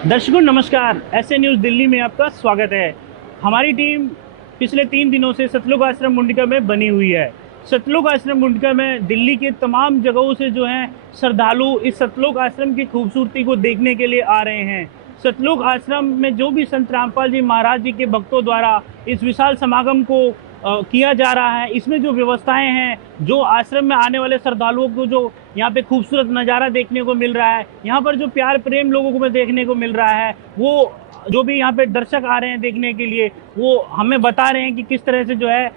दर्शकों नमस्कार, ऐसे न्यूज़ दिल्ली में आपका स्वागत है। हमारी टीम पिछले 3 दिनों से सतलोक आश्रम मुंडिका में बनी हुई है। सतलोक आश्रम मुंडिका में दिल्ली के तमाम जगहों से जो हैं श्रद्धालु इस सतलोक आश्रम की खूबसूरती को देखने के लिए आ रहे हैं। सतलोक आश्रम में जो भी संत रामपाल जी महाराज जी के भक्तों द्वारा इस विशाल समागम को किया जा रहा है, इसमें जो व्यवस्थाएं हैं, जो आश्रम में आने वाले श्रद्धालुओं को जो यहाँ पे खूबसूरत नज़ारा देखने को मिल रहा है, यहाँ पर जो प्यार प्रेम लोगों को देखने को मिल रहा है, वो जो भी यहाँ पे दर्शक आ रहे हैं देखने के लिए, वो हमें बता रहे हैं कि किस तरह से जो है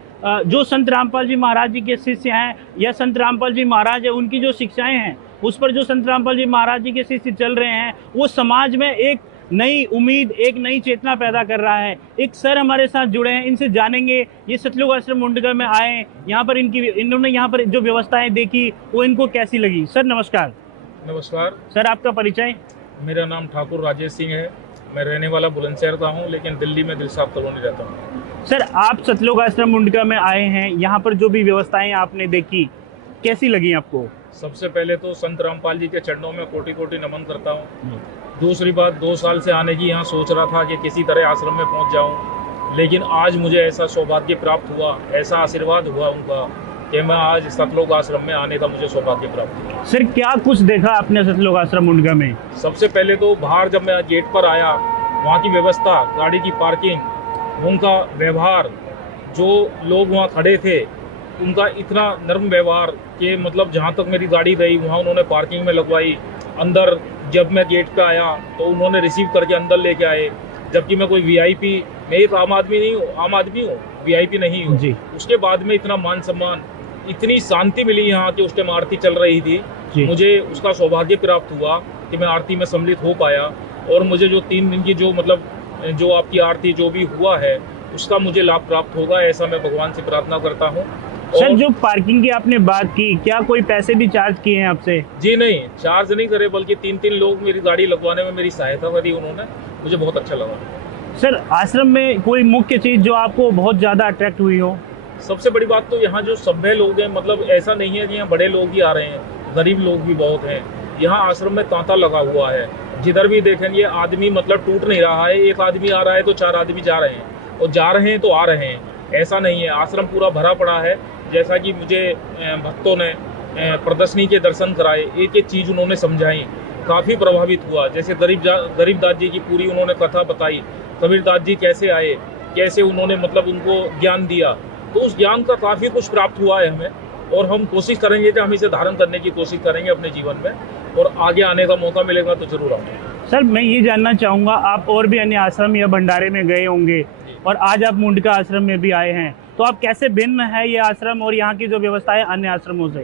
जो संत रामपाल जी महाराज जी के शिष्य हैं या संत रामपाल जी महाराज है, उनकी जो शिक्षाएं हैं उस पर जो संत रामपाल जी महाराज जी के शिष्य चल रहे हैं, वो समाज में एक नई उम्मीद, एक नई चेतना पैदा कर रहा है। एक सर हमारे साथ जुड़े हैं, इनसे जानेंगे ये सतलोक आश्रम मुंडिका में आए, यहाँ पर इन्होंने यहाँ पर जो व्यवस्थाएं देखी वो इनको कैसी लगी। सर नमस्कार। नमस्कार सर आपका परिचय। मेरा नाम ठाकुर राजेश सिंह है। मैं रहने वाला बुलंदशहर का हूँ, लेकिन दिल्ली में दिलशाद कॉलोनी रहता हूँ। सर आप सतलोक आश्रम मुंडिका में आए हैं, यहाँ पर जो भी व्यवस्थाएं आपने देखी कैसी लगी आपको? सबसे पहले तो संत रामपाल जी के चरणों में कोटि कोटि नमन करता हूँ। दूसरी बात, 2 साल से आने की यहाँ सोच रहा था कि किसी तरह आश्रम में पहुँच जाऊँ, लेकिन आज मुझे ऐसा सौभाग्य प्राप्त हुआ, ऐसा आशीर्वाद हुआ उनका कि मैं आज सतलोक आश्रम में आने का मुझे सौभाग्य प्राप्त हुआ। सर क्या कुछ देखा आपने सतलोक आश्रम मुंडिका में? सबसे पहले तो बाहर जब मैं गेट पर आया, वहाँ की व्यवस्था, गाड़ी की पार्किंग, उनका व्यवहार, जो लोग वहाँ खड़े थे उनका इतना नर्म व्यवहार कि मतलब जहाँ तक मेरी गाड़ी गई वहाँ उन्होंने पार्किंग में लगवाई। अंदर जब मैं गेट पे आया तो उन्होंने रिसीव करके अंदर लेके आए, जबकि मैं कोई वीआईपी, मैं एक आम आदमी हूँ, वीआईपी नहीं हूँ जी। उसके बाद में इतना मान सम्मान, इतनी शांति मिली यहाँ कि उस टाइम आरती चल रही थी, मुझे उसका सौभाग्य प्राप्त हुआ कि मैं आरती में सम्मिलित हो पाया। और मुझे जो 3 दिन की जो आपकी आरती जो भी हुआ है उसका मुझे लाभ प्राप्त होगा, ऐसा मैं भगवान से प्रार्थना करता हूँ। सर जो पार्किंग की आपने बात की, क्या कोई पैसे भी चार्ज किए हैं आपसे? जी नहीं, चार्ज नहीं करे, बल्कि 3 लोग मेरी गाड़ी लगवाने में मेरी सहायता करी उन्होंने, मुझे बहुत अच्छा लगा। सर आश्रम में कोई मुख्य चीज़ जो आपको बहुत ज़्यादा अट्रैक्ट हुई हो? सबसे बड़ी बात तो यहाँ जो सभ्य लोग हैं, मतलब ऐसा नहीं है कि यहाँ बड़े लोग ही आ रहे हैं, गरीब लोग भी बहुत हैं। यहाँ आश्रम में तांता लगा हुआ है, जिधर भी देखेंगे आदमी मतलब टूट नहीं रहा है। एक आदमी आ रहा है तो 4 आदमी जा रहे हैं, और जा रहे हैं तो आ रहे हैं, ऐसा नहीं है। आश्रम पूरा भरा पड़ा है। जैसा कि मुझे भक्तों ने प्रदर्शनी के दर्शन कराए, एक एक चीज़ उन्होंने समझाई, काफ़ी प्रभावित हुआ। जैसे गरीबदास जी की पूरी उन्होंने कथा बताई, कबीरदास जी कैसे आए, कैसे उन्होंने मतलब उनको ज्ञान दिया, तो उस ज्ञान का काफ़ी कुछ प्राप्त हुआ है हमें। और हम कोशिश करेंगे कि हम इसे धारण करने की कोशिश करेंगे अपने जीवन में, और आगे आने का मौका मिलेगा तो जरूर आऊँगा। सर मैं ये जानना चाहूँगा, आप और भी अन्य आश्रम या भंडारे में गए होंगे और आज आप मुंडिका आश्रम में भी आए हैं, तो आप कैसे भिन्न है ये आश्रम और यहाँ की जो व्यवस्था है अन्य आश्रमों से?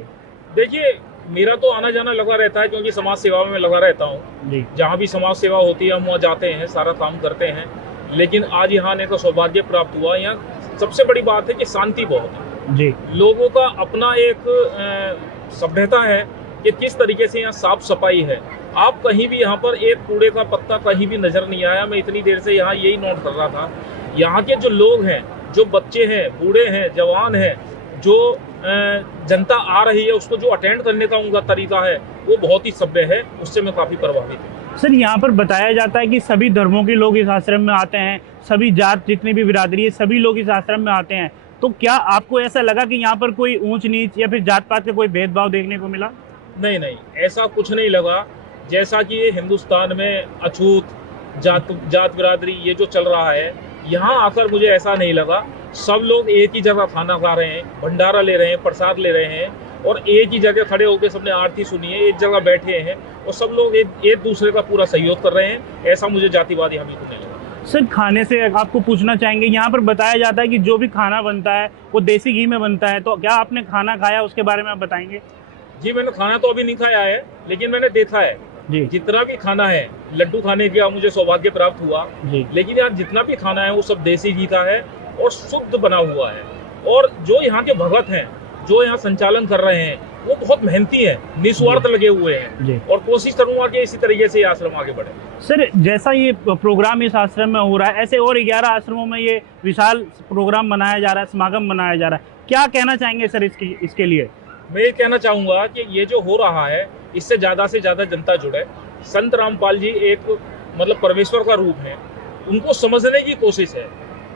देखिए, मेरा तो आना जाना लगा रहता है, क्योंकि समाज सेवा में लगा रहता हूँ। जहाँ भी समाज सेवा होती है हम वहाँ जाते हैं, सारा काम करते हैं। लेकिन आज यहाँ आने का सौभाग्य प्राप्त हुआ। यहाँ सबसे बड़ी बात है कि शांति बहुत है जी। लोगों का अपना एक सभ्यता है कि किस तरीके से यहाँ साफ सफाई है। आप कहीं भी यहाँ पर एक कूड़े का पत्ता कहीं भी नजर नहीं आया। मैं इतनी देर से यहाँ यही नोट कर रहा था। यहाँ के जो लोग हैं, जो बच्चे हैं, बूढ़े हैं, जवान हैं, जो जनता आ रही है, उसको जो अटेंड करने का उनका तरीका है वो बहुत ही सभ्य है। उससे मैं काफ़ी प्रभावित हूँ। सर यहाँ पर बताया जाता है कि सभी धर्मों के लोग इस आश्रम में आते हैं, सभी जात जितनी भी बिरादरी है सभी लोग इस आश्रम में आते हैं, तो क्या आपको ऐसा लगा कि यहाँ पर कोई ऊंच नीच या फिर जात पात का कोई भेदभाव देखने को मिला? नहीं, ऐसा कुछ नहीं लगा। जैसा कि ये हिंदुस्तान में अछूत जात बिरादरी ये जो चल रहा है, यहाँ आकर मुझे ऐसा नहीं लगा। सब लोग एक ही जगह खाना खा रहे हैं, भंडारा ले रहे हैं, प्रसाद ले रहे हैं, और एक ही जगह खड़े होकर सबने आरती सुनी है, एक जगह बैठे हैं, और सब लोग एक दूसरे का पूरा सहयोग कर रहे हैं। ऐसा मुझे जातिवाद यहाँ बिल्कुल नहीं लगा। सर खाने से आपको पूछना चाहेंगे, यहाँ पर बताया जाता है कि जो भी खाना बनता है वो देसी घी में बनता है, तो क्या आपने खाना खाया उसके बारे में आप बताएंगे? जी, मैंने खाना तो अभी नहीं खाया है, लेकिन मैंने देखा है जी। जितना भी खाना है, लड्डू खाने का मुझे सौभाग्य प्राप्त हुआ जी। लेकिन यार जितना भी खाना है वो सब देसी घी का है और शुद्ध बना हुआ है। और जो यहाँ के भगत हैं, जो यहाँ संचालन कर रहे हैं, वो बहुत मेहनती हैं, निस्वार्थ लगे हुए हैं। और कोशिश करूंगा कि इसी तरीके से आश्रम आगे बढ़े। सर जैसा ये प्रोग्राम इस आश्रम में हो रहा है, ऐसे और 11 आश्रमों में ये विशाल प्रोग्राम मनाया जा रहा है, समागम मनाया जा रहा है, क्या कहना चाहेंगे सर इसके लिए? मैं ये कहना चाहूँगा कि ये जो हो रहा है इससे ज़्यादा से ज़्यादा जनता जुड़े। संत रामपाल जी एक मतलब परमेश्वर का रूप है, उनको समझने की कोशिश है।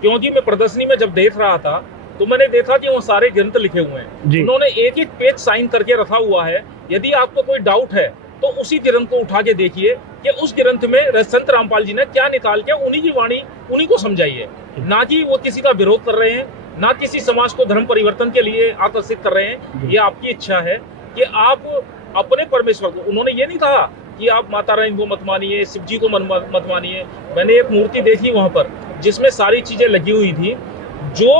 क्योंकि मैं प्रदर्शनी में जब देख रहा था तो मैंने देखा कि वो सारे ग्रंथ लिखे हुए हैं, उन्होंने एक एक पेज साइन करके रखा हुआ है। यदि आपको कोई डाउट है तो उसी ग्रंथ को उठा के देखिए कि उस ग्रंथ में संत रामपाल जी ने क्या निकाल के उन्हीं की वाणी उन्हीं को समझाई है। ना कि वो किसी का विरोध कर रहे हैं, ना किसी समाज को धर्म परिवर्तन के लिए आकर्षित कर रहे हैं। ये आपकी इच्छा है कि आप अपने परमेश्वर को, उन्होंने ये नहीं कहा कि आप माता रानी को मत मानिए, शिव जी को मत मानिए। मैंने एक मूर्ति देखी वहां पर जिसमें सारी चीजें लगी हुई थी, जो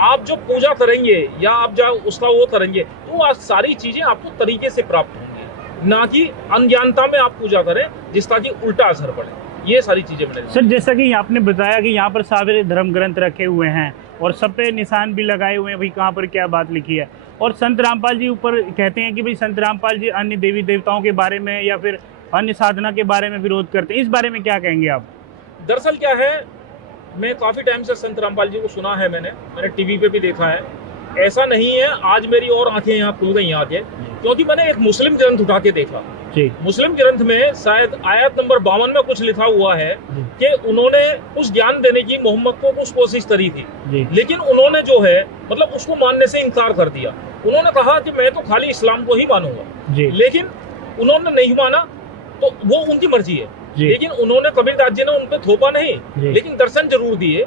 आप जो पूजा करेंगे या आप जो उसका वो करेंगे तो सारी चीजें आपको तरीके से प्राप्त होंगी, ना कि अनज्ञानता में आप पूजा करें जिसका कि उल्टा असर पड़े। ये सारी चीजें मैंने सर, जैसा कि आपने बताया कि यहाँ पर सारे धर्म ग्रंथ रखे हुए हैं और सब पे निशान भी लगाए हुए हैं भाई कहाँ पर क्या बात लिखी है, और संत रामपाल जी ऊपर कहते हैं कि भाई संत रामपाल जी अन्य देवी देवताओं के बारे में या फिर अन्य साधना के बारे में विरोध करते हैं। इस बारे में क्या कहेंगे आप? दरअसल क्या है, मैं काफी टाइम से संत रामपाल जी को सुना है, मैंने टीवी पे भी देखा है। ऐसा नहीं है, आज मेरी और आंखें यहाँ खुल गई आके, क्योंकि मैंने एक मुस्लिम ग्रंथ उठा के देखा। मुस्लिम ग्रंथ में शायद आयत नंबर 52 में कुछ लिखा हुआ है कि उन्होंने उस ज्ञान देने की मोहम्मद को कुछ कोशिश करी थी, लेकिन उन्होंने जो है मतलब उसको मानने से इनकार कर दिया। उन्होंने कहा कि मैं तो खाली इस्लाम को ही मानूंगा, लेकिन उन्होंने नहीं माना तो वो उनकी मर्जी है। लेकिन उन्होंने कबीरदास जी ने उन पर थोपा नहीं, लेकिन दर्शन जरूर दिए।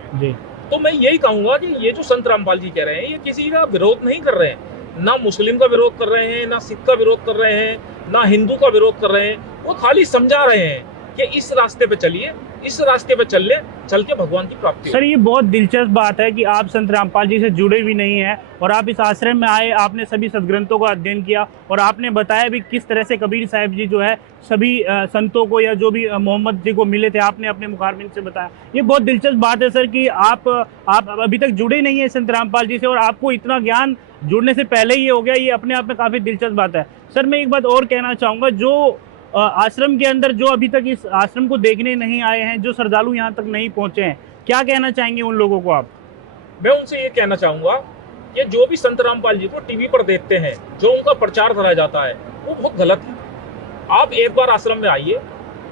तो मैं यही कहूंगा कि ये जो संत रामपाल जी कह रहे हैं, ये किसी का विरोध नहीं कर रहे हैं, ना मुस्लिम का विरोध कर रहे हैं, ना सिख का विरोध कर रहे हैं, ना हिंदू का विरोध कर रहे हैं। वो खाली समझा रहे हैं कि इस रास्ते पे चलिए, इस रास्ते पे चल के भगवान की प्राप्ति। सर, ये बहुत दिलचस्प बात है कि आप संत रामपाल जी से जुड़े भी नहीं हैं और आप इस आश्रम में आए, आपने सभी सदग्रंथों का अध्ययन किया और आपने बताया भी किस तरह से कबीर साहब जी जो है सभी संतों को या जो भी मोहम्मद जी को मिले थे, आपने अपने मुखारबिन से बताया। ये बहुत दिलचस्प बात है सर कि आप अभी तक जुड़े नहीं है संत रामपाल जी से और आपको इतना ज्ञान जुड़ने से पहले ही हो गया। ये अपने आप में काफ़ी दिलचस्प बात है। सर, मैं एक बात और कहना चाहूँगा, जो आश्रम के अंदर जो अभी तक इस आश्रम को देखने नहीं आए हैं, जो श्रद्धालु यहाँ तक नहीं पहुँचे हैं, क्या कहना चाहेंगे उन लोगों को आप? मैं उनसे ये कहना चाहूँगा कि जो भी संत रामपाल जी को टीवी पर देखते हैं, जो उनका प्रचार करा जाता है, वो बहुत गलत है। आप एक बार आश्रम में आइए,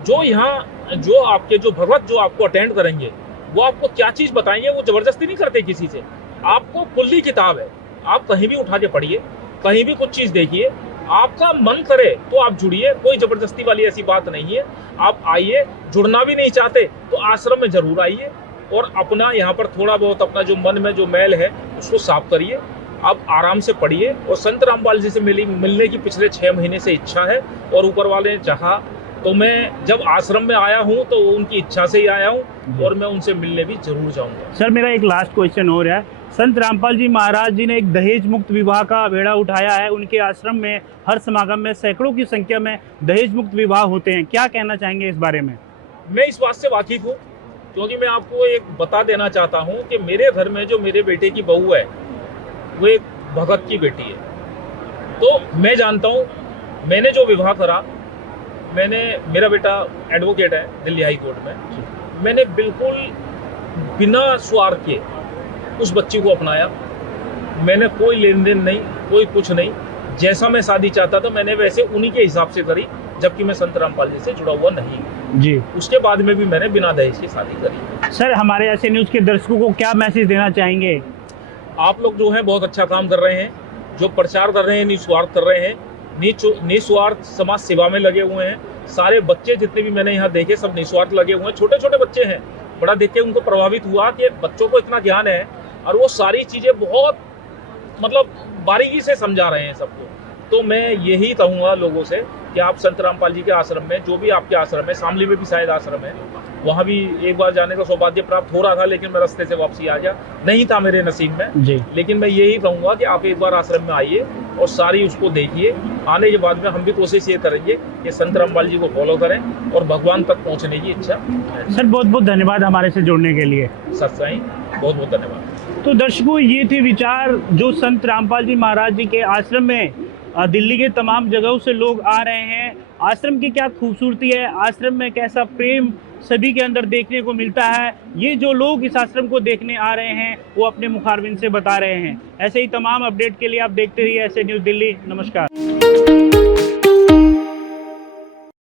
जो यहाँ जो आपके जो भगवत जो आपको अटेंड करेंगे वो आपको क्या चीज़ बताएंगे, वो जबरदस्ती नहीं करते किसी से। आपको खुली किताब है, आप कहीं भी उठा के पढ़िए, कहीं भी कुछ चीज़ देखिए, आपका मन करे तो आप जुड़िए। कोई जबरदस्ती वाली ऐसी बात नहीं है। आप आइए, जुड़ना भी नहीं चाहते तो आश्रम में जरूर आइए और अपना यहाँ पर थोड़ा बहुत अपना जो मन में जो मैल है उसको साफ करिए। आप आराम से पढ़िए। और संत रामपाल जी से मिलने की पिछले 6 महीने से इच्छा है और ऊपर वाले ने चाहा तो मैं जब आश्रम में आया हूँ तो उनकी इच्छा से ही आया हूँ और मैं उनसे मिलने भी जरूर जाऊँगा। सर, मेरा एक लास्ट क्वेश्चन हो रहा है। संत रामपाल जी महाराज जी ने एक दहेज मुक्त विवाह का बेड़ा उठाया है। उनके आश्रम में हर समागम में सैकड़ों की संख्या में दहेज मुक्त विवाह होते हैं। क्या कहना चाहेंगे इस बारे में? मैं इस बात से वाकिफ हूँ, क्योंकि मैं आपको एक बता देना चाहता हूँ कि मेरे घर में जो मेरे बेटे की बहू है वो एक भगत की बेटी है। तो मैं जानता हूँ, मैंने जो विवाह करा, मेरा बेटा एडवोकेट है दिल्ली हाई कोर्ट में, मैंने बिल्कुल बिना स्वार्थ के उस बच्ची को अपनाया। मैंने कोई लेन देन नहीं, कोई कुछ नहीं, जैसा मैं शादी चाहता था मैंने वैसे उन्हीं के हिसाब से करी, जबकि मैं संत रामपाल जी से जुड़ा हुआ नहीं जी। उसके बाद में भी मैंने बिना दहेज की शादी करी। सर, हमारे ऐसे न्यूज़ के दर्शकों को क्या मैसेज देना चाहेंगे? आप लोग जो हैं बहुत अच्छा काम कर रहे हैं, जो प्रचार कर रहे हैं, निस्वार्थ कर रहे हैं, निस्वार्थ समाज सेवा में लगे हुए हैं। सारे बच्चे जितने भी मैंने यहाँ देखे सब निस्वार्थ लगे हुए हैं। छोटे छोटे बच्चे हैं, बड़ा देख के उनको प्रभावित हुआ कि बच्चों को इतना ज्ञान है और वो सारी चीज़ें बहुत मतलब बारीकी से समझा रहे हैं सबको। तो मैं यही कहूँगा लोगों से कि आप संत रामपाल जी के आश्रम में, जो भी आपके आश्रम है, शामली में भी शायद आश्रम है, वहाँ भी एक बार जाने का सौभाग्य प्राप्त हो रहा था, लेकिन मैं रास्ते से वापसी आ गया, नहीं था मेरे नसीब में जी। लेकिन मैं यही कहूँगा कि आप एक बार आश्रम में आइए और सारी उसको देखिए। आने के बाद में हम भी कोशिश ये करेंगे कि संत रामपाल जी को फॉलो करें और भगवान तक पहुँचने की इच्छा। सर, बहुत बहुत धन्यवाद हमारे से जुड़ने के लिए। सत्साई, बहुत बहुत धन्यवाद। तो दर्शकों, ये थे विचार जो संत रामपाल जी महाराज जी के आश्रम में दिल्ली के तमाम जगहों से लोग आ रहे हैं। आश्रम की क्या खूबसूरती है, आश्रम में कैसा प्रेम सभी के अंदर देखने को मिलता है, ये जो लोग इस आश्रम को देखने आ रहे हैं वो अपने मुखारबिन से बता रहे हैं। ऐसे ही तमाम अपडेट के लिए आप देखते रहिए ऐसे न्यूज़ दिल्ली। नमस्कार।